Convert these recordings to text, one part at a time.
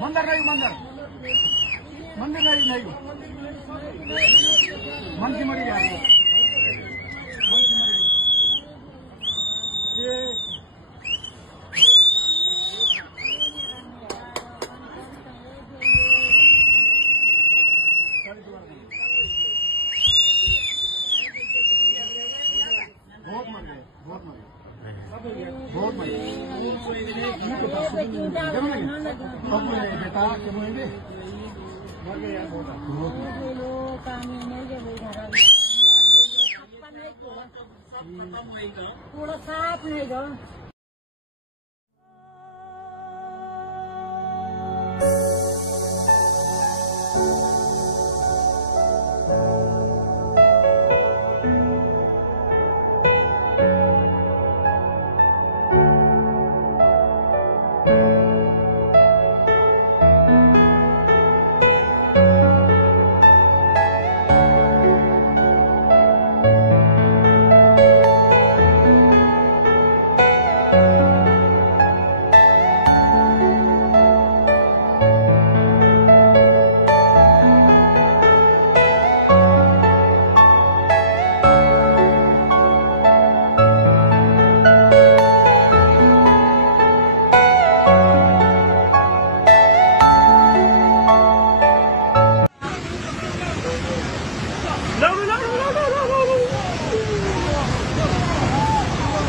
मंदिर नहीं मंदिर मंदिर नहीं मन की मरी है बहुत मर गए बहुत मर गए बेटा क्या बोलेंगे मर गए यार थोड़ा साफ रहेगा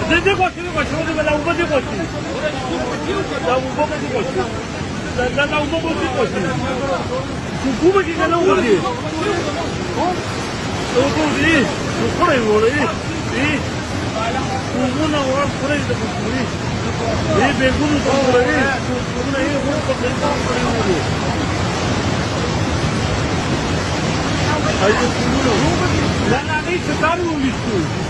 Desde gostinho, vai dar um monte de gostinho. Dá um pouco de gostinho. Dá um pouco de gostinho. Como que não gostinho? Eu vou ir, eu vou ir. Eu não vou por aí da cultura. E pergunto por aí, eu vou perguntar por aí. Aí eu vou lá na lista tá no lixo.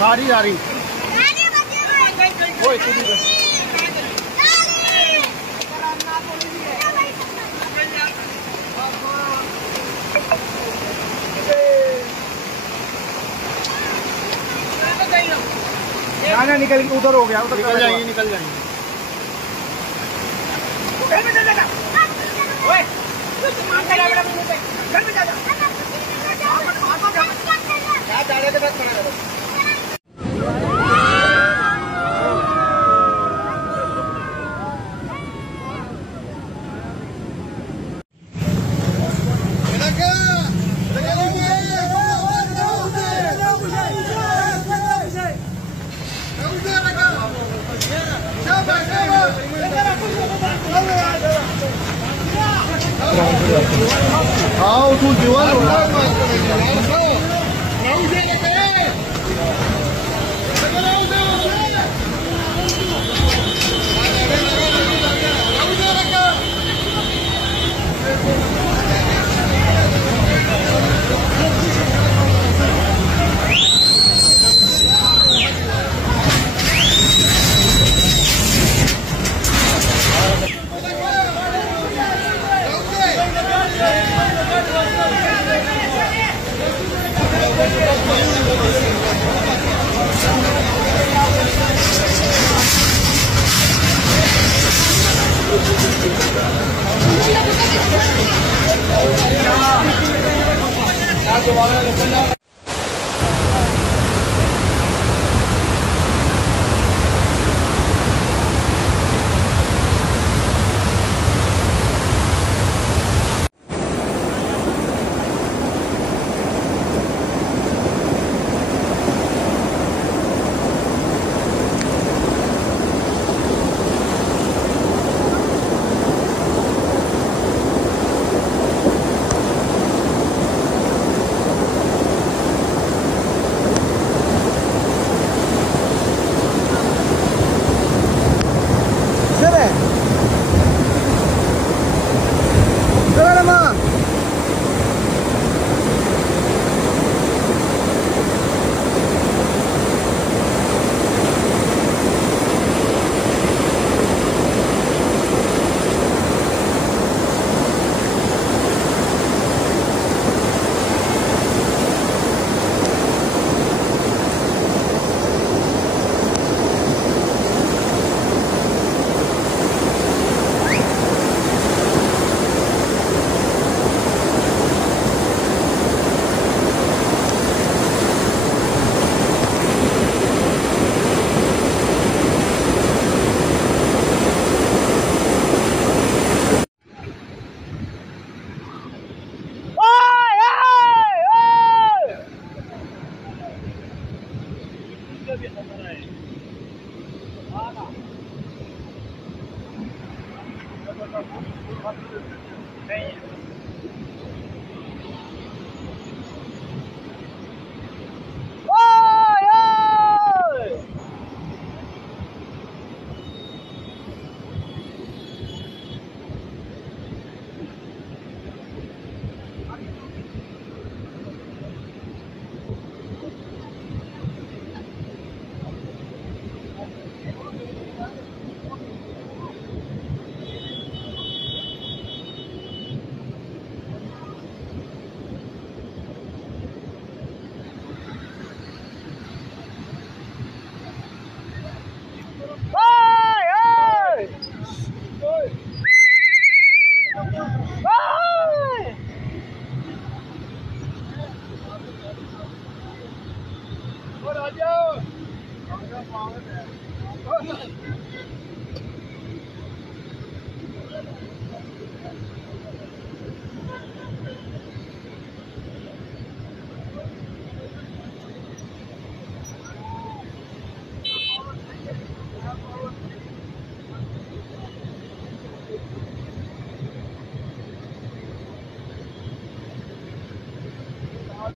सारी आ रही ना निकल उधर हो गया उधर निकल जाएंगे निकल जाएंगे हाँ तू दीवार हो रहा